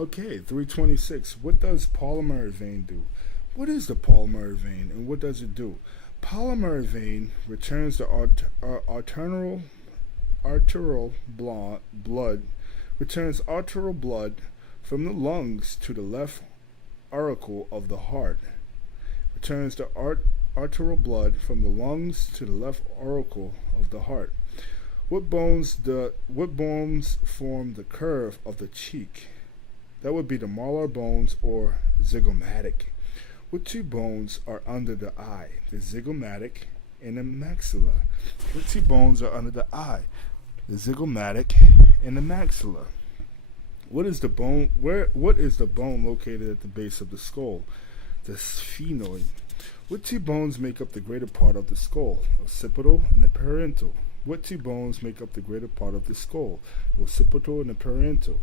Okay, 326. What does polymer vein do? What is the polymer vein and what does it do? Polymer vein returns the arterial blood returns arterial blood from the lungs to the left auricle of the heart. Returns the arterial blood from the lungs to the left auricle of the heart. What bones form the curve of the cheek? That would be the malar bones or zygomatic. What two bones are under the eye? The zygomatic and the maxilla. What two bones are under the eye? The zygomatic and the maxilla. What is the bone? What is the bone located at the base of the skull? The sphenoid. What two bones make up the greater part of the skull? The occipital and the parietal. What two bones make up the greater part of the skull? The occipital and the parietal.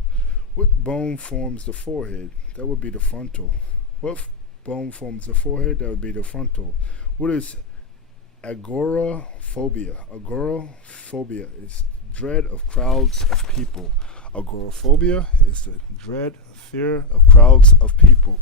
What bone forms the forehead? That would be the frontal. What bone forms the forehead? That would be the frontal. What is agoraphobia? Agoraphobia is dread of crowds of people. Agoraphobia is the fear of crowds of people.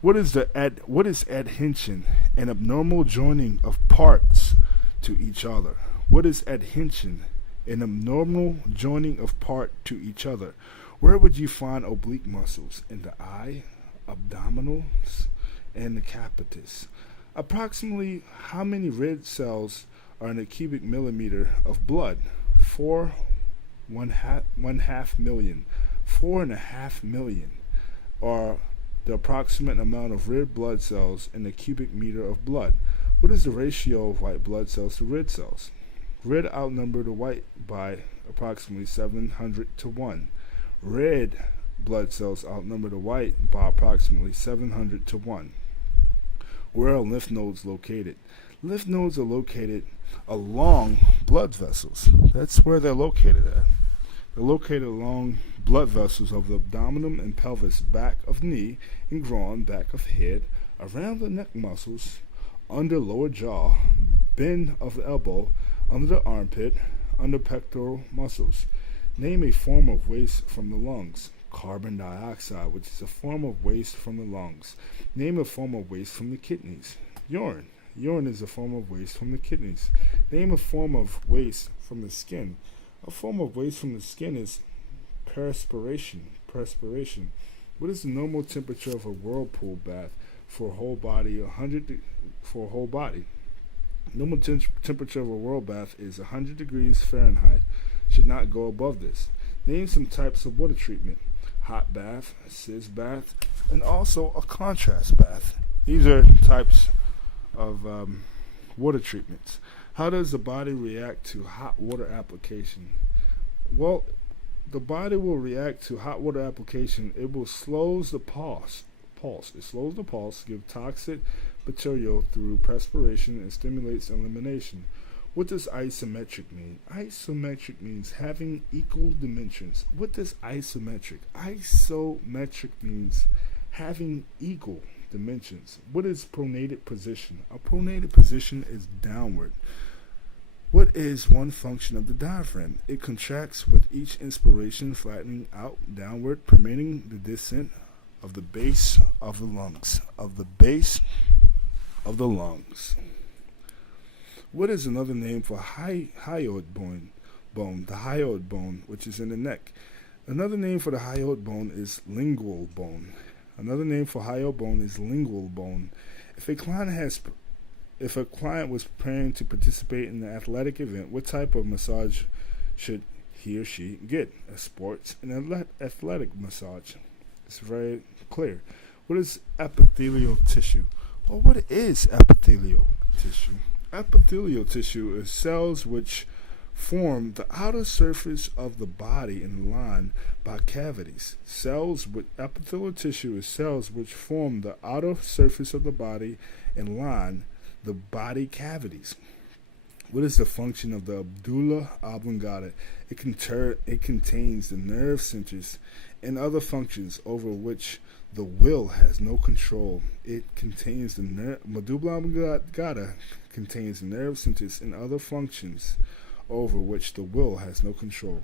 What is adhesion? An abnormal joining of parts to each other. What is adhesion? An abnormal joining of part to each other. Where would you find oblique muscles? In the eye, abdominals, and the capitis. Approximately how many red cells are in a cubic millimeter of blood? 1/2 million. 4.5 million are the approximate amount of red blood cells in a cubic meter of blood. What is the ratio of white blood cells to red cells? Red outnumber the white by approximately 700 to 1. Red blood cells outnumber the white by approximately 700 to 1. Where are lymph nodes located? Lymph nodes are located along blood vessels. That's where they're located at. They're located along blood vessels of the abdomen and pelvis, back of knee and groin, back of head, around the neck muscles, under lower jaw, bend of the elbow, under the armpit, under pectoral muscles. Name a form of waste from the lungs. Carbon dioxide, which is a form of waste from the lungs. Name a form of waste from the kidneys. Urine. Urine is a form of waste from the kidneys. Name a form of waste from the skin. A form of waste from the skin is perspiration. Perspiration. What is the normal temperature of a whirlpool bath for a whole body? For a whole body. Normal temperature of a whirl bath is 100 degrees Fahrenheit. Should not go above this. Name some types of water treatment. Hot bath, sizz bath, and also a contrast bath. These are types of water treatments. How does the body react to hot water application? Well, the body will react to hot water application. It will slows the pulse. It slows the pulse, gives toxic material through perspiration, and stimulates elimination. What does isometric mean? Isometric means having equal dimensions. What does isometric? Isometric means having equal dimensions. What is pronated position? A pronated position is downward. What is one function of the diaphragm? It contracts with each inspiration, flattening out downward, permitting the descent of the base of the lungs. What is another name for hyoid bone? The hyoid bone, which is in the neck. Another name for the hyoid bone is lingual bone. Another name for hyoid bone is lingual bone. If a client was preparing to participate in an athletic event, what type of massage should he or she get? A sports and athletic massage. It's very clear. What is epithelial tissue? Well, what is epithelial tissue? Epithelial tissue is cells which form the outer surface of the body and lined by cavities. Cells with epithelial tissue is cells which form the outer surface of the body and line the body cavities. What is the function of the medulla oblongata? It contains the nerve centers and other functions over which the will has no control. It contains the medulla oblongata contains the nerve centers and other functions over which the will has no control.